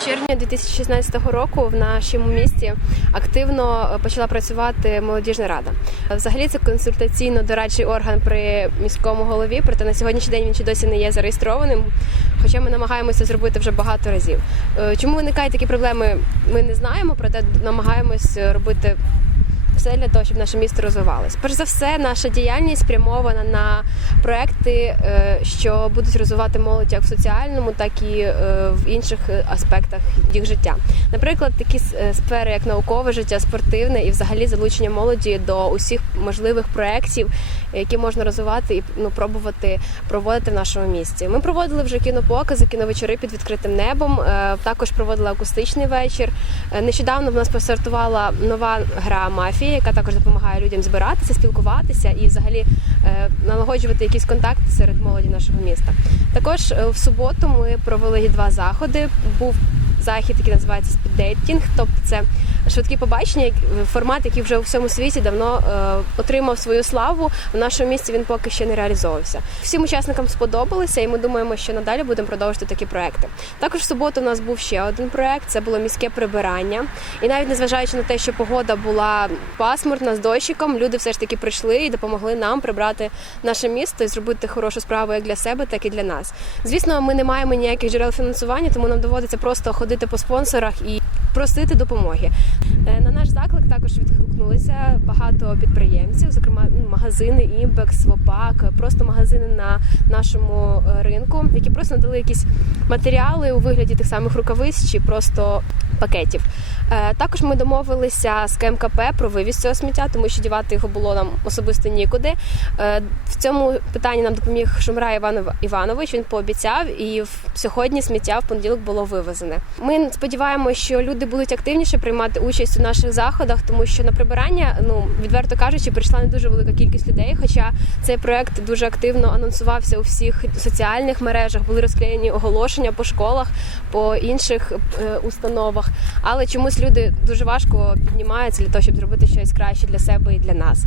З червня 2016 року в нашому місті активно почала працювати молодіжна рада. Взагалі це консультаційно-дорадчий орган при міському голові, проте на сьогоднішній день він ще досі не є зареєстрованим. Хоча ми намагаємося зробити вже багато разів. Е, Чому виникають такі проблеми? Ми не знаємо, проте намагаємось робити все для того, щоб наше місто розвивалось. Перш за все, наша діяльність спрямована на проекти, е, що будуть розвивати молодь як в соціальному, так і е, в інших аспектах їх життя. Наприклад, такі е, сфери, як наукове життя, спортивне і взагалі залучення молоді до усіх можливих проєктів, які можна розвивати і ну, пробувати проводити в нашому місті. Ми проводили вже кінопокази, кіновечори під відкритим небом. Також проводили акустичний вечір. Нещодавно в нас постартувала нова гра Мафія, яка також допомагає людям збиратися, спілкуватися і взагалі е, налагоджувати якісь контакти серед молоді нашого міста. Також е, в суботу ми провели два заходи. Був захід, який називається спіддейтінг, тобто це швидкі побачення, як- формат, який вже у всьому світі давно е, отримав свою славу. В нашому місті він поки ще не реалізовувався. Всім учасникам сподобалося, і ми думаємо, що надалі будемо продовжувати такі проекти. Також в суботу у нас був ще один проект. Це було міське прибирання. І навіть незважаючи на те, що погода була пасмурна з дощиком, люди все ж таки прийшли і допомогли нам прибрати наше місто і зробити хорошу справу як для себе, так і для нас. Звісно, ми не маємо ніяких джерел фінансування, тому нам доводиться просто ходити по спонсорах і просити допомоги. Е, На наш заклик також відгукнулися багато підприємців, зокрема магазини Імпекс, Вопак, просто магазини на нашому е, ринку, які просто надали якісь матеріали у вигляді тих самих рукавиць чи просто пакетів. Е, Також ми домовилися з КМКП про вивіз цього сміття, тому що дівати його було нам особисто нікуди. В цьому питанні нам допоміг Шумра Іванов Іванович. Він пообіцяв, і сьогодні сміття в понеділок було вивезене. Ми сподіваємося, що люди будуть активніше приймати участь у наших заходах, тому що на прибирання, ну відверто кажучи, прийшла не дуже велика кількість людей. Хоча цей проект дуже активно анонсувався у всіх соціальних мережах, були розклеєні оголошення по школах, по інших е, установах. Але чомусь люди дуже важко піднімаються для того, щоб зробити щось краще для себе і для нас.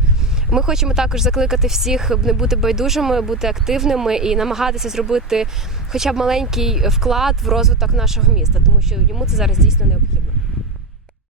Ми хочемо також закликати всіх не бути байдужими, бути активними і намагатися зробити хоча б маленький вклад в розвиток нашого міста, тому що йому це зараз дійсно необхідно.